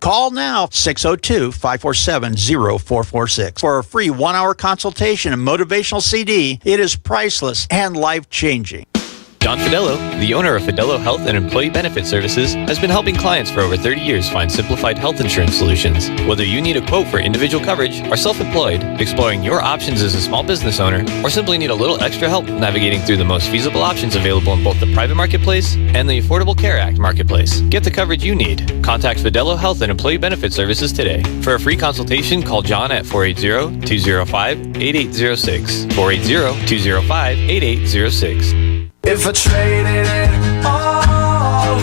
Call now, 602-547-0446 for a free 1-hour consultation and motivational CD. It is priceless and life-changing. John Fidelo, the owner of Fidelo Health and Employee Benefit Services, has been helping clients for over 30 years find simplified health insurance solutions. Whether you need a quote for individual coverage, are self-employed, exploring your options as a small business owner, or simply need a little extra help navigating through the most feasible options available in both the private marketplace and the Affordable Care Act marketplace, get the coverage you need. Contact Fidelo Health and Employee Benefit Services today. For a free consultation, call John at 480-205-8806. 480-205-8806. If I traded it all.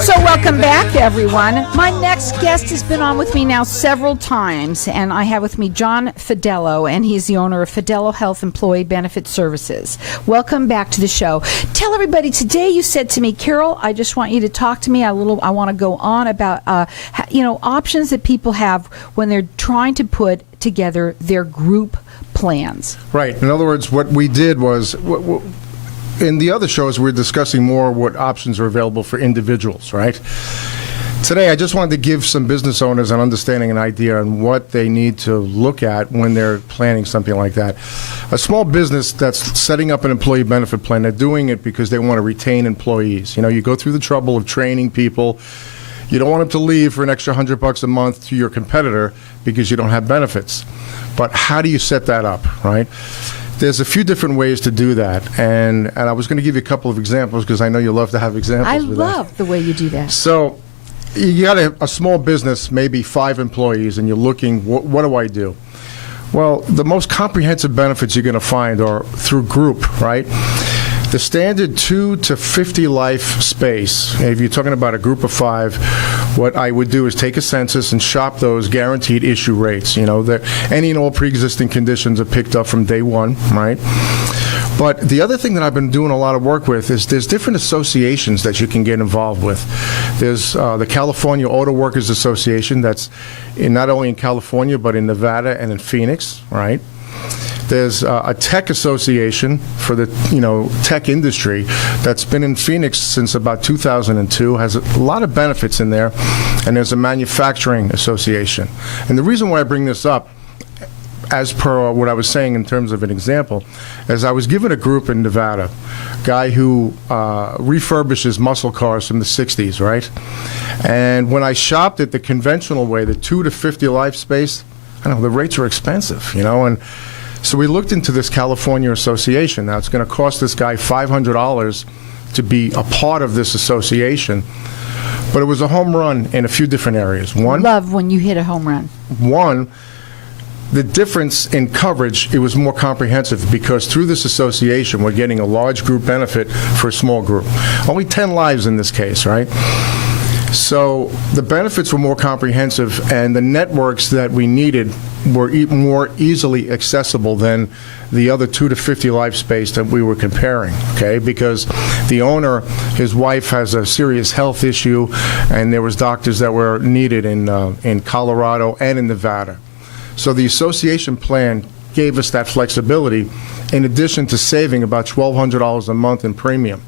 So welcome back, everyone. My next guest has been on with me now several times, and I have with me John Fidelo, and he's the owner of Fidelo Health Employee Benefit Services. Welcome back to the show. Tell everybody, today you said to me, Carol, I just want you to talk to me I want to go on about options that people have when they're trying to put together their group plans. Right. In other words, what we did was... in the other shows, we're discussing more what options are available for individuals, right? Today, I just wanted to give some business owners an understanding, an idea on what they need to look at when they're planning something like that. A small business that's setting up an employee benefit plan, they're doing it because they want to retain employees. You know, you go through the trouble of training people. You don't want them to leave for an extra $100 a month to your competitor because you don't have benefits. But how do you set that up, right? There's a few different ways to do that, and I was going to give you a couple of examples because I know you love to have examples. I love the way you do that. So you got a small business, maybe 5 employees, and you're looking, what do I do? Well, the most comprehensive benefits you're going to find are through group, right? The standard 2 to 50 life space, if you're talking about a group of 5, what I would do is take a census and shop those guaranteed issue rates. You know, that any and all pre-existing conditions are picked up from day one, right? But the other thing that I've been doing a lot of work with is there's different associations that you can get involved with. There's the California Auto Workers Association that's not only in California but in Nevada and in Phoenix, right? There's a tech association for the tech industry that's been in Phoenix since about 2002, has a lot of benefits in there, and there's a manufacturing association. And the reason why I bring this up, as per what I was saying in terms of an example, is I was given a group in Nevada, guy who refurbishes muscle cars from the 60s, right? And when I shopped it the conventional way, the 2 to 50 life space, I don't know, the rates are expensive, and so we looked into this California association. Now, it's going to cost this guy $500 to be a part of this association. But it was a home run in a few different areas. Love when you hit a home run. One, the difference in coverage, it was more comprehensive because through this association, we're getting a large group benefit for a small group. Only 10 lives in this case, right? So the benefits were more comprehensive, and the networks that we needed were more easily accessible than the other 2 to 50 life space that we were comparing, okay? Because the owner, his wife has a serious health issue, and there was doctors that were needed in Colorado and in Nevada. So the association plan gave us that flexibility in addition to saving about $1,200 a month in premium.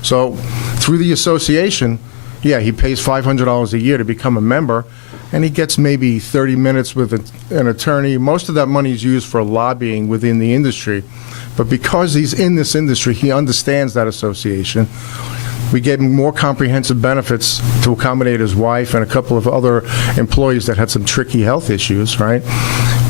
So through the association, yeah, he pays $500 a year to become a member, and he gets maybe 30 minutes with an attorney. Most of that money is used for lobbying within the industry. But because he's in this industry, he understands that association. We gave him more comprehensive benefits to accommodate his wife and a couple of other employees that had some tricky health issues, right?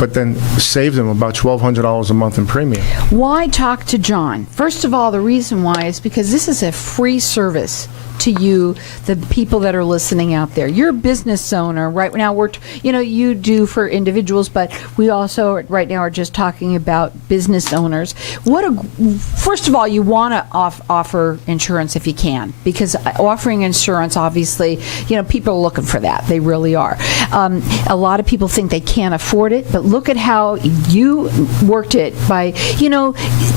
But then saved him about $1,200 a month in premium. Why talk to John? First of all, the reason why is because this is a free service to you, the people that are listening out there. You're a business owner. Right now, you do for individuals, but we also right now are just talking about business owners. First of all, you want to offer insurance if you can, because offering insurance, obviously, people are looking for that. They really are. A lot of people think they can't afford it, but look at how you worked it by,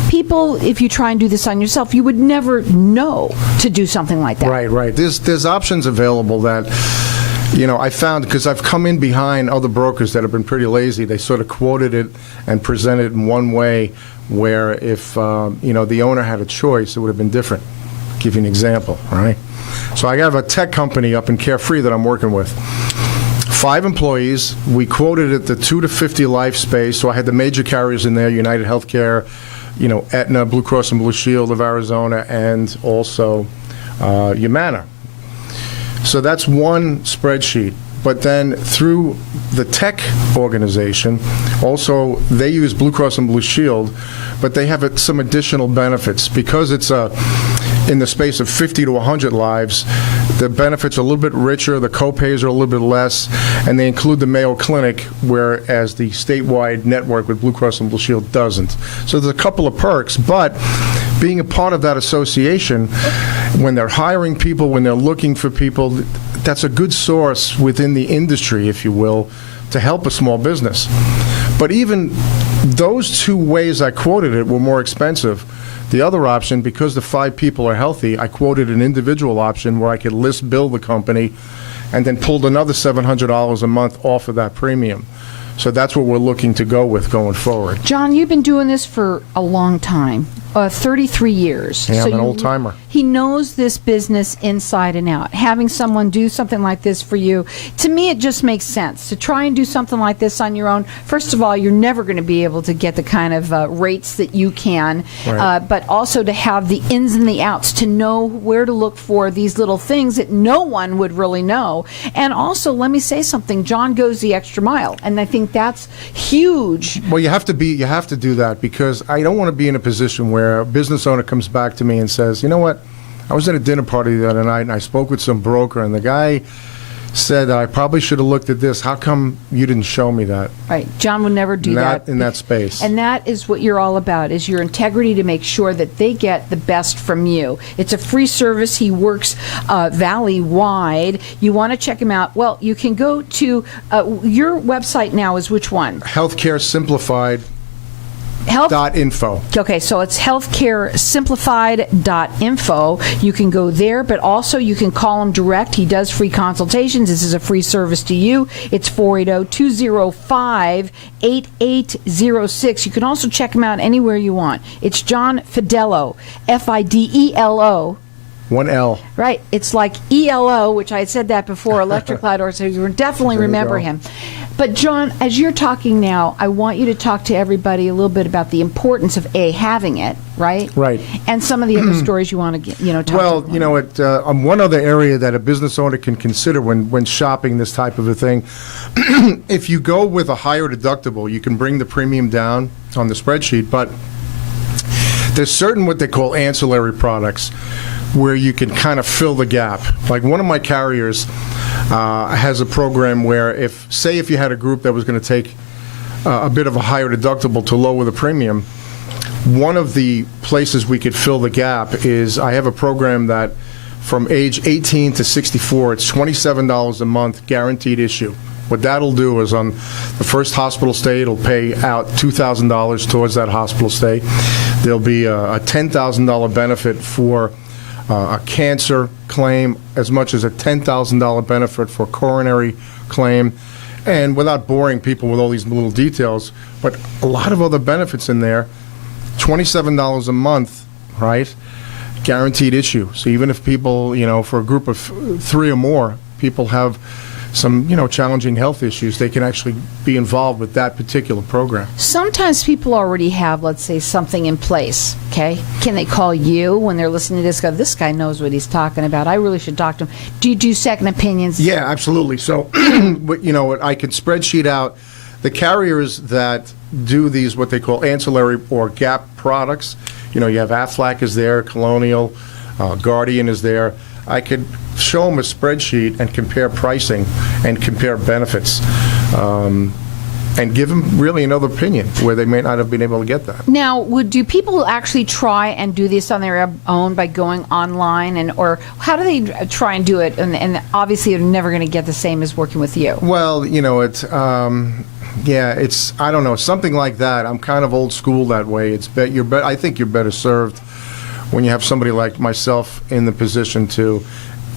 people, if you try and do this on yourself, you would never know to do something like that. Right. There's options available that, I found, because I've come in behind other brokers that have been pretty lazy. They sort of quoted it and presented it in one way where if, the owner had a choice, it would have been different. I'll give you an example, right? So I have a tech company up in Carefree that I'm working with. 5 employees. We quoted at the 2 to 50 life space, so I had the major carriers in there, United Healthcare, Aetna, Blue Cross and Blue Shield of Arizona, and also Humana. So that's one spreadsheet. But then through the tech organization, also they use Blue Cross and Blue Shield, but they have some additional benefits. Because it's in the space of 50 to 100 lives, the benefits are a little bit richer, the co-pays are a little bit less, and they include the Mayo Clinic, whereas the statewide network with Blue Cross and Blue Shield doesn't. So there's a couple of perks, but being a part of that association, when they're hiring people, when they're looking for people, that's a good source within the industry, if you will, to help a small business. But even those 2 ways I quoted it were more expensive. The other option, because the 5 people are healthy, I quoted an individual option where I could list bill the company and then pulled another $700 a month off of that premium. So that's what we're looking to go with going forward. John, you've been doing this for a long time, 33 years. Yeah, so I'm an old timer. He knows this business inside and out. Having someone do something like this for you, to me, it just makes sense. To try and do something like this on your own, first of all, you're never going to be able to get the kind of rates that you can, Right. but also to have the ins and the outs, to know where to look for these little things that no one would really know. And also, let me say something, John goes the extra mile, and I think that's huge. Well, you have to do that, because I don't want to be in a position where a business owner comes back to me and says, you know what, I was at a dinner party the other night and I spoke with some broker and the guy said I probably should have looked at this. How come you didn't show me that? Right. John would never do that. Not in that space. And that is what you're all about, is your integrity to make sure that they get the best from you. It's a free service. He works valley-wide. You want to check him out. Well, you can go to your website now is which one? Healthcare Simplified. Health. .info. Okay, so it's healthcaresimplified.info. You can go there, but also you can call him direct. He does free consultations. This is a free service to you. It's 480-205-8806. You can also check him out anywhere you want. It's John Fidelo, Fidelo. 1 L. Right. It's like ELO, which I had said that before, Electric Light Or, so you definitely There you remember go. him. But, John, as you're talking now, I want you to talk to everybody a little bit about the importance of, A, having it, right? Right. And some of the other stories you want to get, talk Well, about. one other area that a business owner can consider when shopping this type of a thing, if you go with a higher deductible, you can bring the premium down on the spreadsheet, but there's certain what they call ancillary products where you can kind of fill the gap. Like one of my carriers has a program where if you had a group that was going to take a bit of a higher deductible to lower the premium, one of the places we could fill the gap is I have a program that from age 18 to 64, it's $27 a month guaranteed issue. What that'll do is on the first hospital stay, it'll pay out $2,000 towards that hospital stay. There'll be a $10,000 benefit for a cancer claim, as much as a $10,000 benefit for coronary claim, and without boring people with all these little details, but a lot of other benefits in there. $27 a month, right? Guaranteed issue. So even if people, for a group of 3 or more, people have some, challenging health issues, they can actually be involved with that particular program. Sometimes people already have, let's say, something in place, okay? Can they call you when they're listening to this? Go, this guy knows what he's talking about. I really should talk to him. Do you do second opinions? Yeah, absolutely. So, I could spreadsheet out the carriers that do these, what they call ancillary or gap products. You have Aflac is there, Colonial, Guardian is there. I could show them a spreadsheet and compare pricing and compare benefits and give them really another opinion where they may not have been able to get that. Now, do people actually try and do this on their own by going online, or how do they try and do it? And obviously, they're never going to get the same as working with you. Well, it's I don't know, something like that. I'm kind of old school that way. I think you're better served when you have somebody like myself in the position to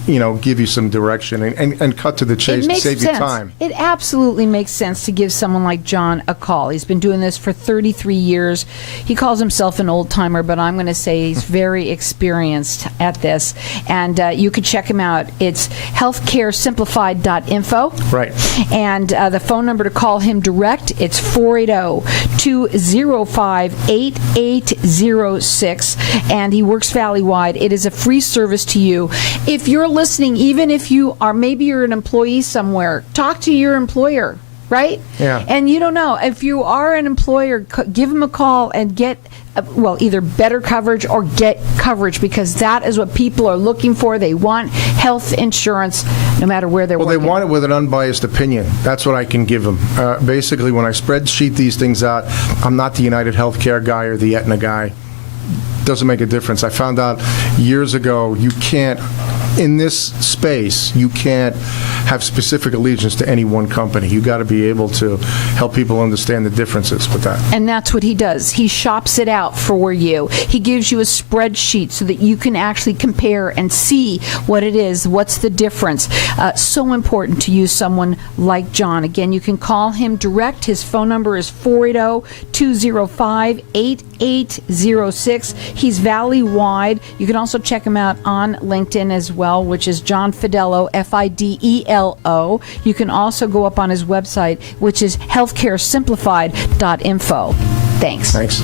give you some direction and cut to the chase, It makes save sense. you time. It absolutely makes sense to give someone like John a call. He's been doing this for 33 years. He calls himself an old timer, but I'm going to say he's very experienced at this. And you could check him out. It's healthcaresimplified.info. Right. And the phone number to call him direct, it's 480-205-8806. And he works valley-wide. It is a free service to you. If you're listening, even if maybe you're an employee somewhere, talk to your employer, right? Yeah. And you don't know. If you are an employer, give them a call and get, either better coverage or get coverage, because that is what people are looking for. They want health insurance no matter where they're Well, working. they want it with an unbiased opinion. That's what I can give them. Basically, when I spreadsheet these things out, I'm not the United Healthcare guy or the Aetna guy. Doesn't make a difference. I found out years ago you can't, in this space, you can't have specific allegiance to any one company. You got to be able to help people understand the differences with that. And that's what he does. He shops it out for you. He gives you a spreadsheet so that you can actually compare and see what it is, what's the difference. So important to use someone like John. Again, you can call him direct. His phone number is 480-205-8806. He's valley-wide. You can also check him out on LinkedIn as well, which is John Fidelo, Fidelo. You can also go up on his website, which is healthcaresimplified.info. Thanks. Thanks.